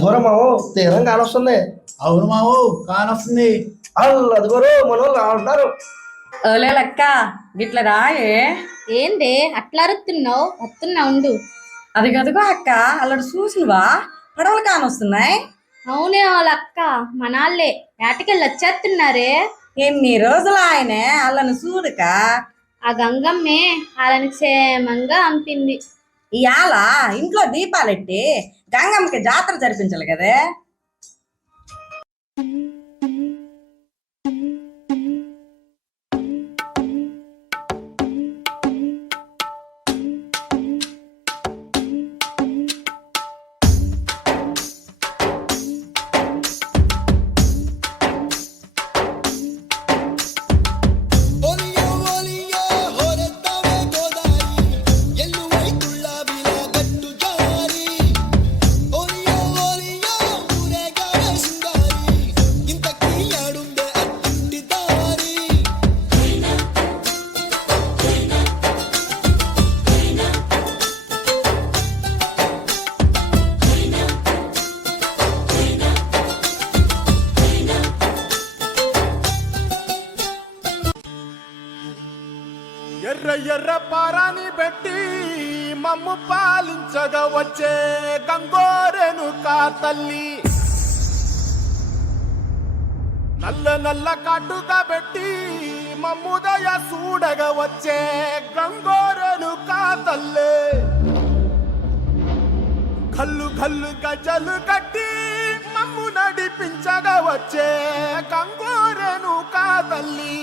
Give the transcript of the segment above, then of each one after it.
అదిగోరా మావు తీరం కానొస్తుంది. అవును మావు కానొస్తుంది. అదిగోరు మన వాళ్ళు అంటారు. ఓలేలక్క గిట్ల రాయే. ఏందే అట్లా అరుతున్నావు? వస్తున్నా ఉండు. అది గదుగో అక్క అల్లడు చూసినవా పడవలు కానొస్తున్నాయి. అవునే వాళ్ళ అక్క మనాళ్ళే ఏటకెళ్ళి వచ్చేస్తున్నారే. ఎన్ని రోజులు ఆయనే అల్లను చూడక. ఆ గంగమ్మే వాళ్ళని క్షేమంగా అంపింది. ఇవాళ ఇంట్లో దీపాలెట్టి గంగమ్మకి జాతర జరిపించాలి కదే. ఎర్ర ఎర్ర పారాని పెట్టి మమ్ము పాలించగా వచ్చే గంగోరెను కా తల్లి, నల్ల నల్ల కాటుగా పెట్టి మమ్ముదయ చూడగా వచ్చే గంగోరెను కా తల్లి, కల్లు కల్లు గజలు కట్టి మమ్ము నడిపించగా వచ్చే గంగోరెను కా తల్లి.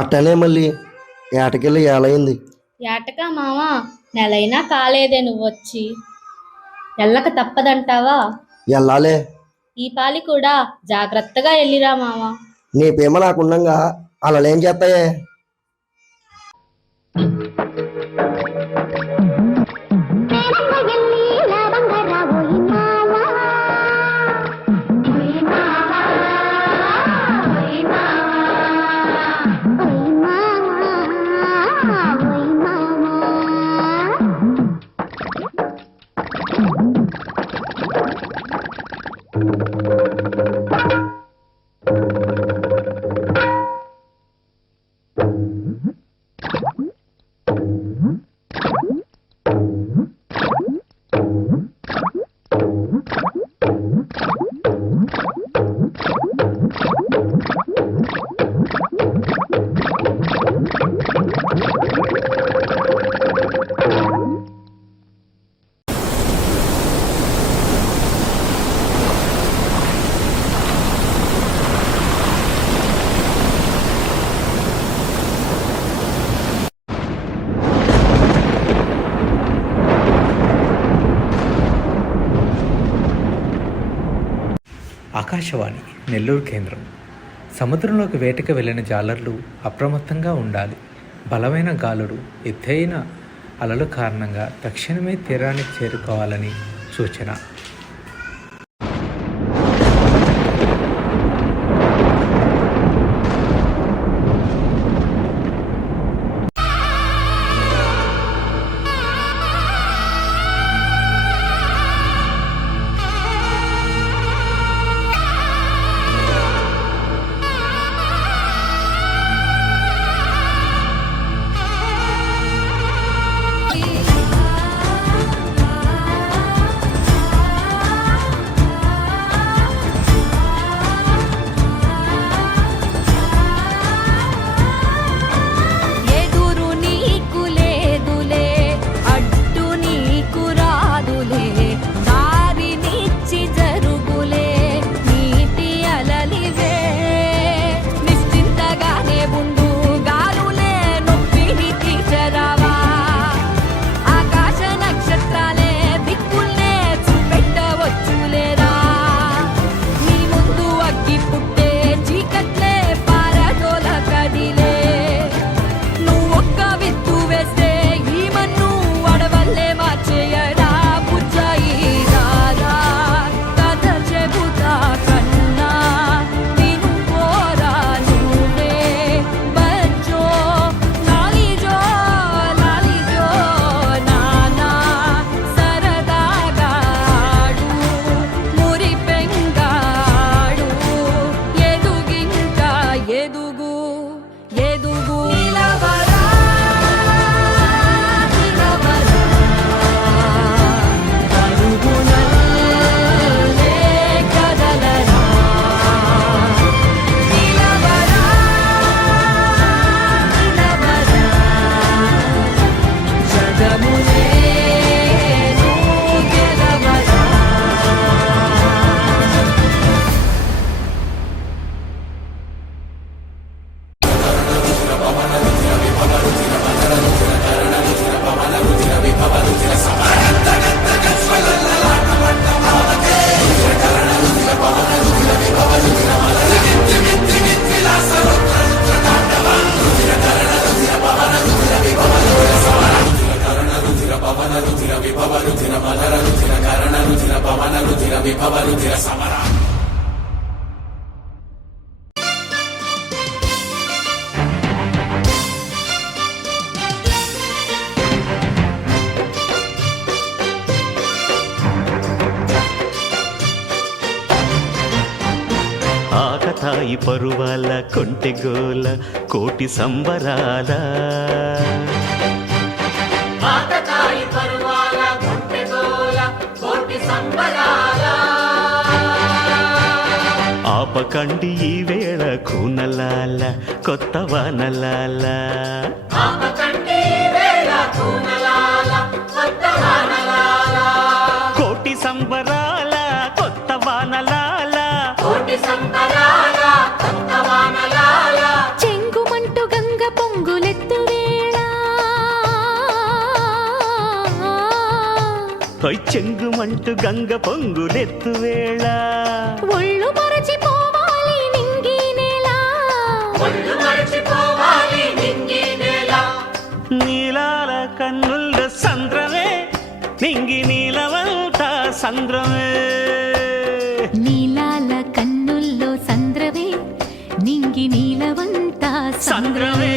అట్టనే మళ్ళీ ఏటకెళ్ళి ఏలైంది. ఏటకా మావా నెలైనా కాలేదే నువ్వు వచ్చి. ఎల్లక తప్పదంటావా? ఎల్లాలే. ఈ పాలి కూడా జాగ్రత్తగా వెళ్ళిరా మావా. నీ ప్రేమ నాకుండంగా అలలేం చేస్తాయే. ఆకాశవాణి నెల్లూరు కేంద్రం. సముద్రంలోకి వేటకు వెళ్ళిన జాలర్లు అప్రమత్తంగా ఉండాలి. బలమైన గాలులు, ఎత్తైన అలల కారణంగా తక్షణమే తీరానికి చేరుకోవాలని సూచన. ఆకతాయి పరువాల కొంటెగోల కోటి సంబరాల ఆపకండి ఈ వేళ కూనలాల కొత్త వానలాల కోటి సంబరాల కొత్త వానలాల చెంగుమంటు గంగ చెంగుమంటూ గంగ పొంగులెత్తు వేళ ఒళ్ళు మరచిపోవాలి నింగి నేల నీలాల కన్నుల్లో సంద్రమే నింగి నీలవంతా సంద్రమే నీలాల కన్నుల్లో సంద్రవే నింగి నీలవంతా సంద్రమే